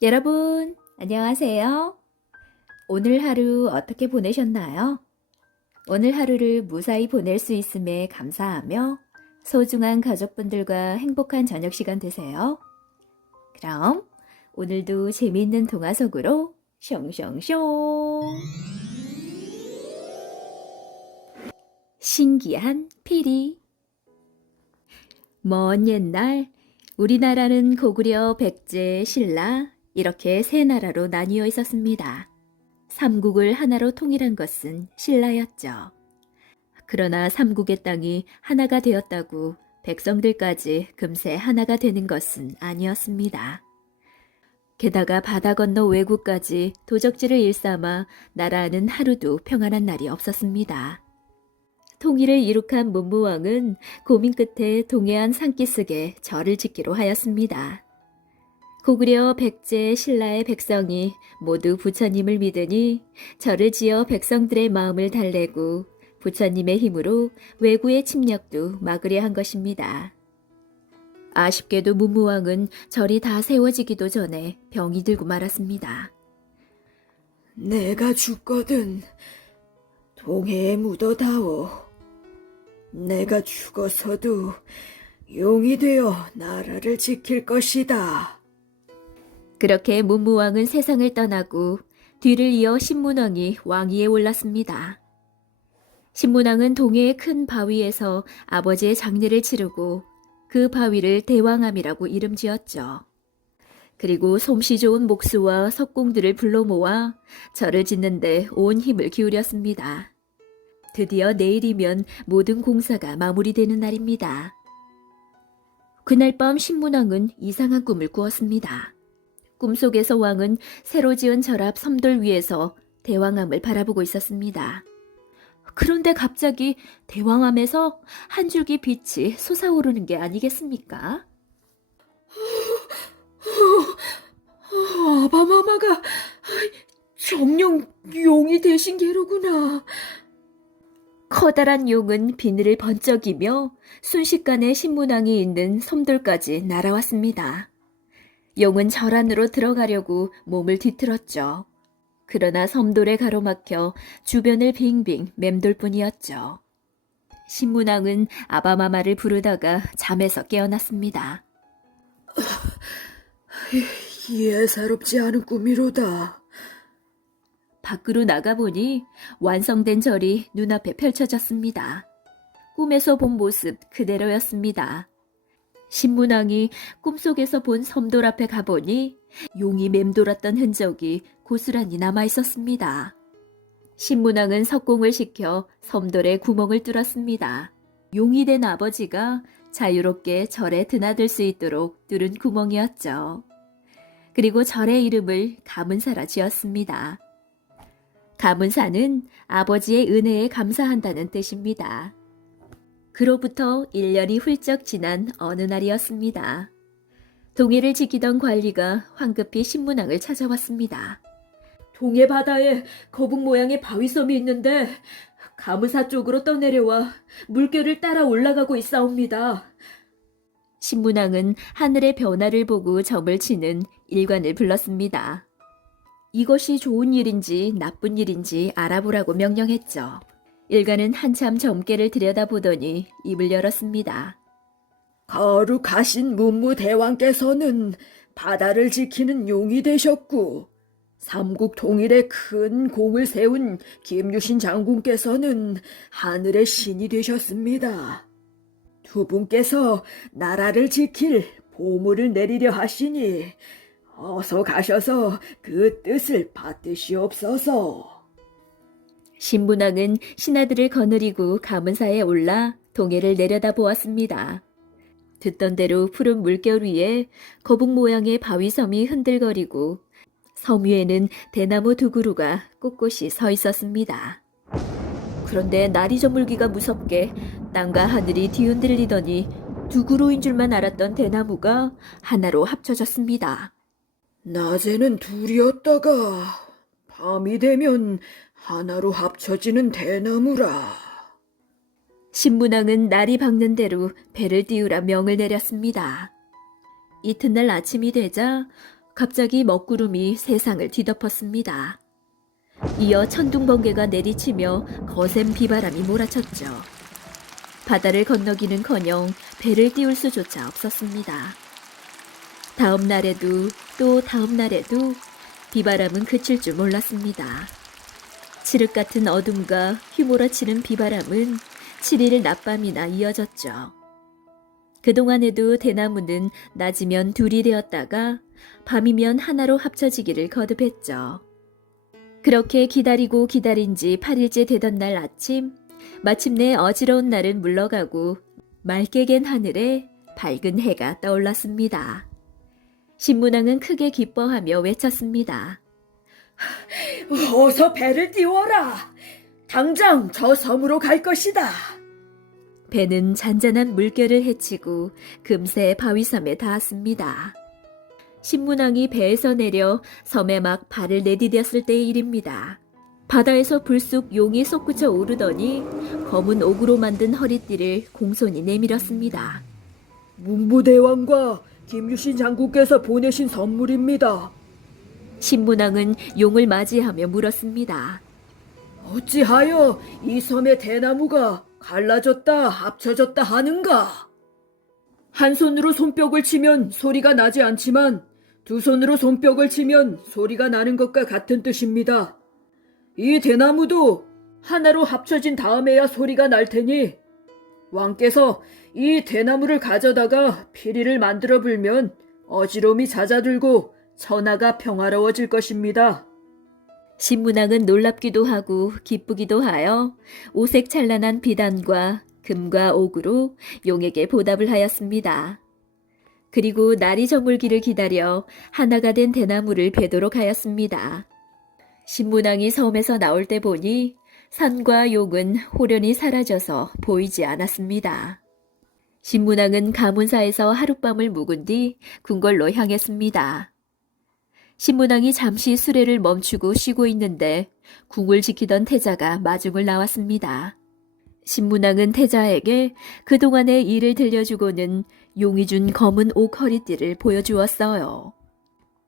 여러분, 안녕하세요. 오늘 하루 어떻게 보내셨나요? 오늘 하루를 무사히 보낼 수 있음에 감사하며 소중한 가족분들과 행복한 저녁 시간 되세요. 그럼 오늘도 재미있는 동화 속으로 숑숑숑. 신기한 피리. 먼 옛날 우리나라는 고구려, 백제, 신라 이렇게 세 나라로 나뉘어 있었습니다. 삼국을 하나로 통일한 것은 신라였죠. 그러나 삼국의 땅이 하나가 되었다고 백성들까지 금세 하나가 되는 것은 아니었습니다. 게다가 바다 건너 외국까지 도적질을 일삼아 나라는 하루도 평안한 날이 없었습니다. 통일을 이룩한 문무왕은 고민 끝에 동해안 산기슭에 절을 짓기로 하였습니다. 고구려, 백제, 신라의 백성이 모두 부처님을 믿으니 절을 지어 백성들의 마음을 달래고 부처님의 힘으로 외구의 침략도 막으려 한 것입니다. 아쉽게도 문무왕은 절이 다 세워지기도 전에 병이 들고 말았습니다. 내가 죽거든 동해에 묻어다오. 내가 죽어서도 용이 되어 나라를 지킬 것이다. 그렇게 문무왕은 세상을 떠나고 뒤를 이어 신문왕이 왕위에 올랐습니다. 신문왕은 동해의 큰 바위에서 아버지의 장례를 치르고 그 바위를 대왕암이라고 이름 지었죠. 그리고 솜씨 좋은 목수와 석공들을 불러 모아 절을 짓는데 온 힘을 기울였습니다. 드디어 내일이면 모든 공사가 마무리되는 날입니다. 그날 밤 신문왕은 이상한 꿈을 꾸었습니다. 꿈속에서 왕은 새로 지은 절 앞 섬돌 위에서 대왕암을 바라보고 있었습니다. 그런데 갑자기 대왕암에서 한 줄기 빛이 솟아오르는 게 아니겠습니까? 아바마마가 정령 용이 되신 게로구나. 커다란 용은 비늘을 번쩍이며 순식간에 신문왕이 있는 섬돌까지 날아왔습니다. 용은 절 안으로 들어가려고 몸을 뒤틀었죠. 그러나 섬돌에 가로막혀 주변을 빙빙 맴돌 뿐이었죠. 신문왕은 아바마마를 부르다가 잠에서 깨어났습니다. 예사롭지 않은 꿈이로다. 밖으로 나가보니 완성된 절이 눈앞에 펼쳐졌습니다. 꿈에서 본 모습 그대로였습니다. 신문왕이 꿈속에서 본 섬돌 앞에 가보니 용이 맴돌았던 흔적이 고스란히 남아있었습니다. 신문왕은 석공을 시켜 섬돌에 구멍을 뚫었습니다. 용이 된 아버지가 자유롭게 절에 드나들 수 있도록 뚫은 구멍이었죠. 그리고 절의 이름을 가문사라 지었습니다. 가문사는 아버지의 은혜에 감사한다는 뜻입니다. 그로부터 1년이 훌쩍 지난 어느 날이었습니다. 동해를 지키던 관리가 황급히 신문왕을 찾아왔습니다. 동해 바다에 거북 모양의 바위섬이 있는데 가무사 쪽으로 떠내려와 물결을 따라 올라가고 있사옵니다. 신문왕은 하늘의 변화를 보고 점을 치는 일관을 불렀습니다. 이것이 좋은 일인지 나쁜 일인지 알아보라고 명령했죠. 일관은 한참 점괘를 들여다보더니 입을 열었습니다. 거룩하신 문무대왕께서는 바다를 지키는 용이 되셨고 삼국 통일에 큰 공을 세운 김유신 장군께서는 하늘의 신이 되셨습니다. 두 분께서 나라를 지킬 보물을 내리려 하시니 어서 가셔서 그 뜻을 받드시옵소서. 신문왕은 신하들을 거느리고 가문사에 올라 동해를 내려다보았습니다. 듣던 대로 푸른 물결 위에 거북 모양의 바위섬이 흔들거리고 섬 위에는 대나무 두 그루가 꼿꼿이 서 있었습니다. 그런데 날이 저물기가 무섭게 땅과 하늘이 뒤흔들리더니 두 그루인 줄만 알았던 대나무가 하나로 합쳐졌습니다. 낮에는 둘이었다가 밤이 되면 하나로 합쳐지는 대나무라. 신문왕은 날이 밝는 대로 배를 띄우라 명을 내렸습니다. 이튿날 아침이 되자 갑자기 먹구름이 세상을 뒤덮었습니다. 이어 천둥번개가 내리치며 거센 비바람이 몰아쳤죠. 바다를 건너기는커녕 배를 띄울 수조차 없었습니다. 다음 날에도 또 다음 날에도 비바람은 그칠 줄 몰랐습니다. 칠흑 같은 어둠과 휘몰아치는 비바람은 7일 낮밤이나 이어졌죠. 그동안에도 대나무는 낮이면 둘이 되었다가 밤이면 하나로 합쳐지기를 거듭했죠. 그렇게 기다리고 기다린 지 8일째 되던 날 아침, 마침내 어지러운 날은 물러가고 맑게 갠 하늘에 밝은 해가 떠올랐습니다. 신문왕은 크게 기뻐하며 외쳤습니다. 어서 배를 띄워라. 당장 저 섬으로 갈 것이다. 배는 잔잔한 물결을 헤치고 금세 바위섬에 닿았습니다. 신문왕이 배에서 내려 섬에 막 발을 내디뎠을 때의 일입니다. 바다에서 불쑥 용이 솟구쳐 오르더니 검은 옥으로 만든 허리띠를 공손히 내밀었습니다. 문무대왕과 김유신 장군께서 보내신 선물입니다. 신문왕은 용을 맞이하며 물었습니다. 어찌하여 이 섬의 대나무가 갈라졌다 합쳐졌다 하는가? 한 손으로 손뼉을 치면 소리가 나지 않지만 두 손으로 손뼉을 치면 소리가 나는 것과 같은 뜻입니다. 이 대나무도 하나로 합쳐진 다음에야 소리가 날 테니 왕께서 이 대나무를 가져다가 피리를 만들어 불면 어지러움이 잦아들고 천하가 평화로워질 것입니다. 신문왕은 놀랍기도 하고 기쁘기도 하여 오색찬란한 비단과 금과 옥으로 용에게 보답을 하였습니다. 그리고 날이 저물기를 기다려 하나가 된 대나무를 베도록 하였습니다. 신문왕이 섬에서 나올 때 보니 산과 용은 호련히 사라져서 보이지 않았습니다. 신문왕은 가문사에서 하룻밤을 묵은 뒤 궁궐로 향했습니다. 신문왕이 잠시 수레를 멈추고 쉬고 있는데 궁을 지키던 태자가 마중을 나왔습니다. 신문왕은 태자에게 그동안의 일을 들려주고는 용이 준 검은 옥 허리띠를 보여주었어요.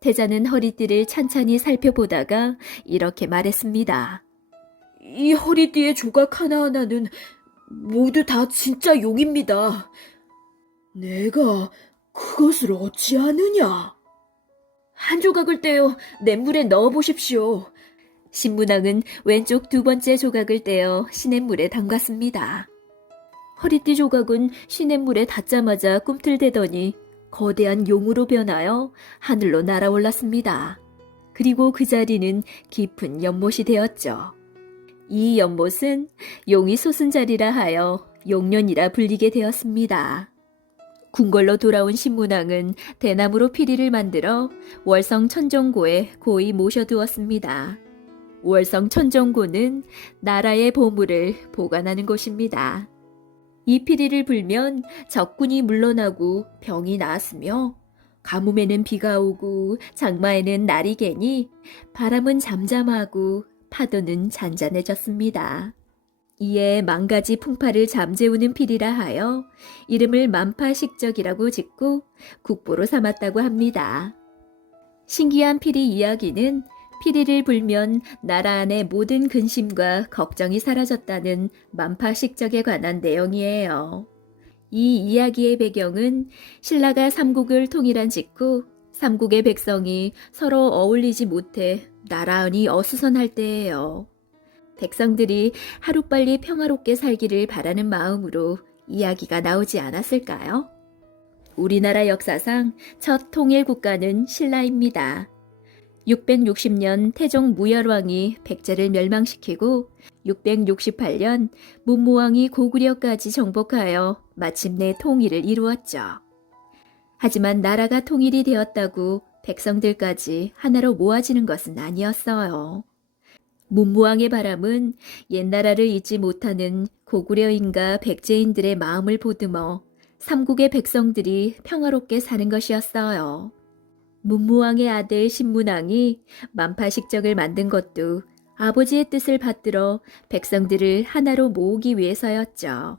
태자는 허리띠를 찬찬히 살펴보다가 이렇게 말했습니다. 이 허리띠의 조각 하나하나는 모두 다 진짜 용입니다. 내가 그것을 어찌 아느냐? 한 조각을 떼어 냇물에 넣어보십시오. 신문왕은 왼쪽 두 번째 조각을 떼어 시냇물에 담갔습니다. 허리띠 조각은 시냇물에 닿자마자 꿈틀대더니 거대한 용으로 변하여 하늘로 날아올랐습니다. 그리고 그 자리는 깊은 연못이 되었죠. 이 연못은 용이 솟은 자리라 하여 용년이라 불리게 되었습니다. 궁궐로 돌아온 신문왕은 대나무로 피리를 만들어 월성 천정고에 고이 모셔두었습니다. 월성 천정고는 나라의 보물을 보관하는 곳입니다. 이 피리를 불면 적군이 물러나고 병이 나았으며 가뭄에는 비가 오고 장마에는 날이 개니 바람은 잠잠하고 파도는 잔잔해졌습니다. 이에 만가지 풍파를 잠재우는 피리라 하여 이름을 만파식적이라고 짓고 국보로 삼았다고 합니다. 신기한 피리 이야기는 피리를 불면 나라 안의 모든 근심과 걱정이 사라졌다는 만파식적에 관한 내용이에요. 이 이야기의 배경은 신라가 삼국을 통일한 직후 삼국의 백성이 서로 어울리지 못해 나란히 어수선할 때예요. 백성들이 하루빨리 평화롭게 살기를 바라는 마음으로 이야기가 나오지 않았을까요? 우리나라 역사상 첫 통일 국가는 신라입니다. 660년 태종 무열왕이 백제를 멸망시키고 668년 문무왕이 고구려까지 정복하여 마침내 통일을 이루었죠. 하지만 나라가 통일이 되었다고 백성들까지 하나로 모아지는 것은 아니었어요. 문무왕의 바람은 옛나라를 잊지 못하는 고구려인과 백제인들의 마음을 보듬어 삼국의 백성들이 평화롭게 사는 것이었어요. 문무왕의 아들 신문왕이 만파식적을 만든 것도 아버지의 뜻을 받들어 백성들을 하나로 모으기 위해서였죠.